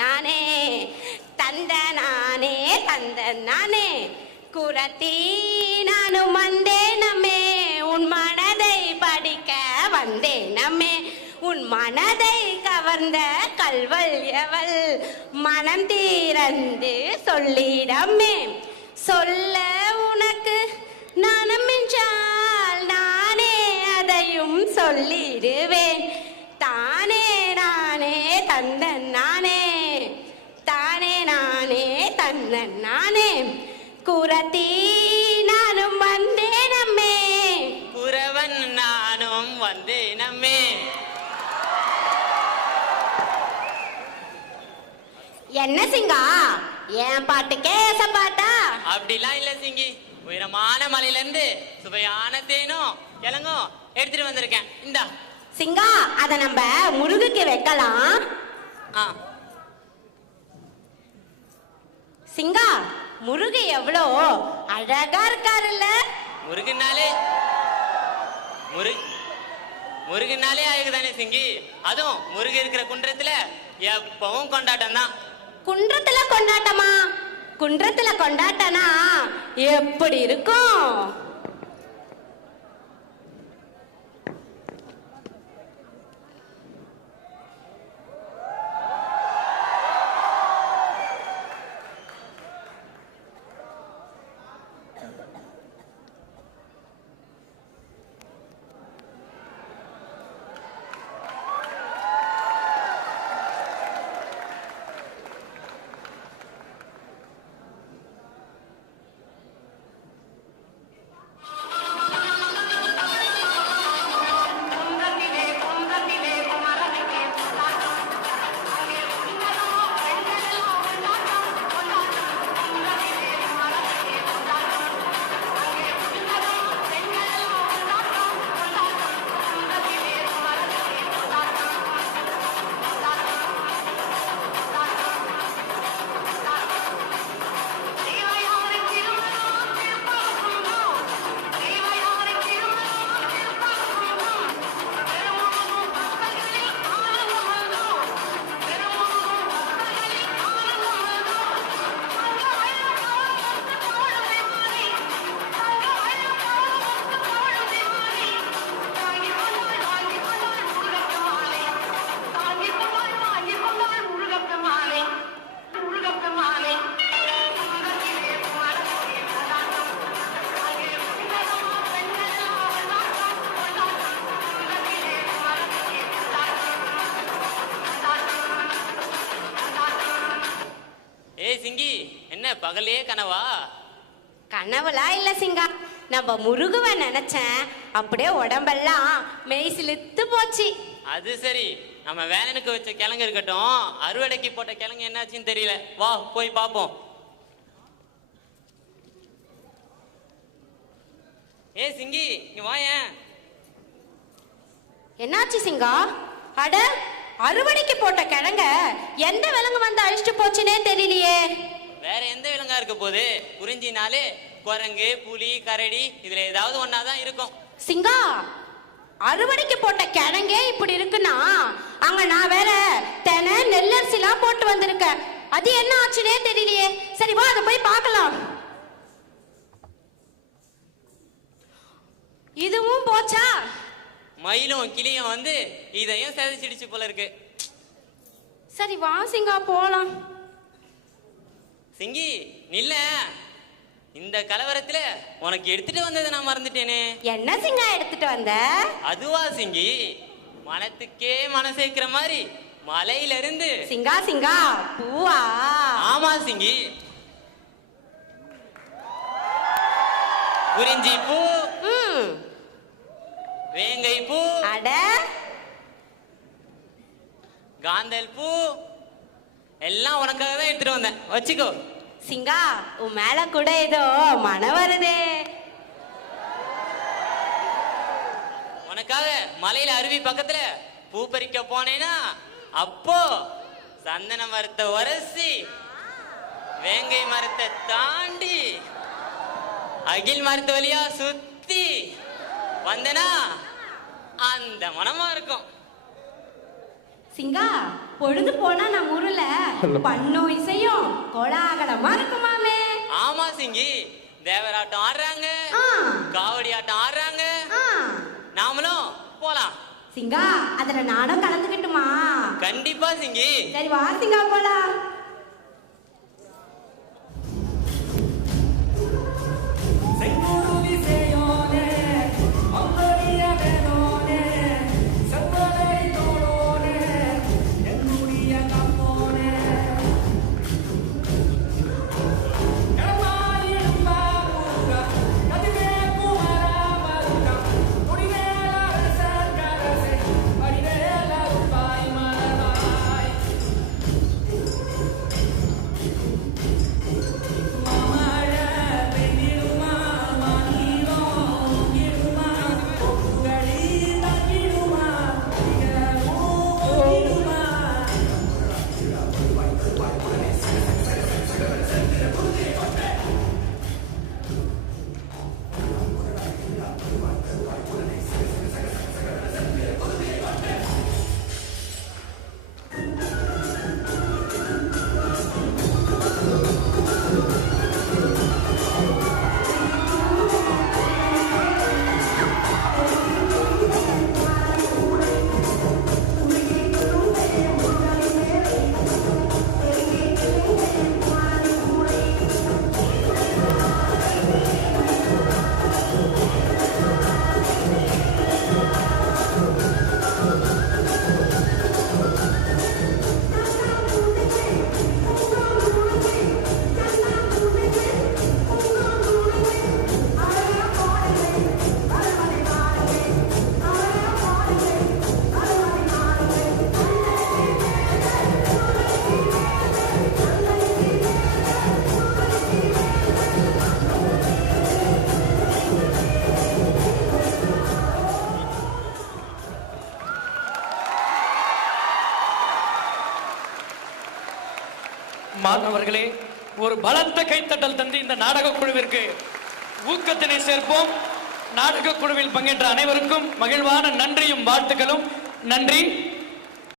நானே தந்த நானே குரத்தி நானும் வந்தேனம்மே உன் மனதை படிக்க வந்தேனம்மே உன் மனதை கவர்ந்த கல்வள் எவள் மனம் தீரந்து சொல்லிடம்மே சொல்ல உனக்கு நானும் என்றால் நானே அதையும் சொல்லிடுவேன் தானே நானே தந்தன் நானே தந்தன் நானே குரத்தி நானும் வந்தேனம்மே குரவன் நானும் வந்தேனம்மே. என்ன சிங்கா என் பாட்டு கேச பாட்டா? அப்படிலாம் இல்ல சிங்கி, உயரமான மலையில இருந்து சுவையான தேனும் கிழங்கும் எடுத்துட்டு வந்திருக்கேன். இந்தா சிங்கா, அத நம்ம முருகுக்கு வைக்கலாம். சிங்கா, முருகு எவ்வளோ அழகா இருக்காருல்ல? முருகுனாலே அழகுதானே சிங்கி. அதுவும் முருகு இருக்கிற குன்றத்துல எப்பவும் கொண்டாட்டம் தான். குன்றத்துல கொண்டாட்டமா? குன்றத்துல கொண்டாட்டனா எப்படி இருக்கும்? சிங்கி, என்ன பகலே கனவா? கனவுலா இல்ல சிங்கா, நம்ம முருகுவ நினைச்சேன், அப்படியே உடம்பெல்லாம் மெய் சிலுத்து போச்சு. அது சரி, நம்ம வேலனுக்கு வச்ச கிழங்கு இருக்கட்டும், அறுவடைக்கு போட்ட கிழங்கு என்னாச்சுன்னு தெரியல. வா போய் பாப்போம். சிங்கி, இங்க வாயேன். என்னாச்சு சிங்கா? அட, அறுவடைக்கு போட்ட கிழங்க எந்த விலங்கு வந்து அழிச்சிட்டு போச்சுனே தெரியலையே. வேற எந்த விலங்கா இருக்க போது? குறிஞ்சினாலே குரங்கு, புலி, கரடி, இதுல ஏதாவது ஒன்னாதான் இருக்கும். சிங்கா, அறுவடைக்கு போட்ட கிழங்கே இப்படி இருக்குன்னா அங்க நான் வேற தென நெல்லரிசிலாம் போட்டு வந்திருக்கேன். அது என்ன ஆச்சுனே தெரியலையே. சரி வா, அதை போய் பார்க்கலாம். இதுவும் போச்சா? மயிலும் கிளியும் வந்து இதையும் செதைச்சிடுச்சு போல இருக்கு. சரி வா சிங்கா, போலாம். சிங்கி நில்ல, இந்த கலவரத்துல உனக்கு எடுத்துட்டு வந்ததை நான் மறந்துட்டேனே. என்ன சிங்கா எடுத்துட்டு வந்த? அதுவா சிங்கி, மனத்துக்கே மனசேக்கிற மாதிரி மலையில இருந்து. சிங்கா சிங்கா, பூவா? ஆமா சிங்கி, குறிஞ்சி பூ, வேங்கை பூ, அட காந்தல் பூ எல்லாம் உனக்காக தான் எடுத்துட்டு வந்தேன். வச்சுக்கோ. சிங்கா, உன் மேல கூட ஏதோ மனம் வருதே. உனக்காக மலையில அருவி பக்கத்துல பூ பறிக்க போனேனா, அப்போ சந்தன மரத்தை உரசி, வேங்கை மரத்தை தாண்டி, அகில் மரத்து வழியா சுத்தி வந்தனா அந்த மனமா இருக்கும். சிங்கா பொழுது போனா நம்ம ஊர்ல பண்ணும் இசையும் கோலாகலமா இருக்குமாமே. ஆமா சிங்கி, தேவராட்டம் ஆடுறாங்க, காவடி ஆட்டம் ஆடுறாங்க. நாமளும் போலாம் சிங்கா. அதுல நானும் கலந்துக்கிட்டுமா? கண்டிப்பா சிங்கி. சரி வா சிங்கா போலாம். மாணவர்களே, ஒரு பலத்த கைத்தட்டல் தந்து இந்த நாடக குழுவிற்கு ஊக்கத்தினை சேர்ப்போம். நாடக குழுவில் பங்கேற்ற அனைவருக்கும் மகிழ்வான நன்றியும் வாழ்த்துக்களும். நன்றி.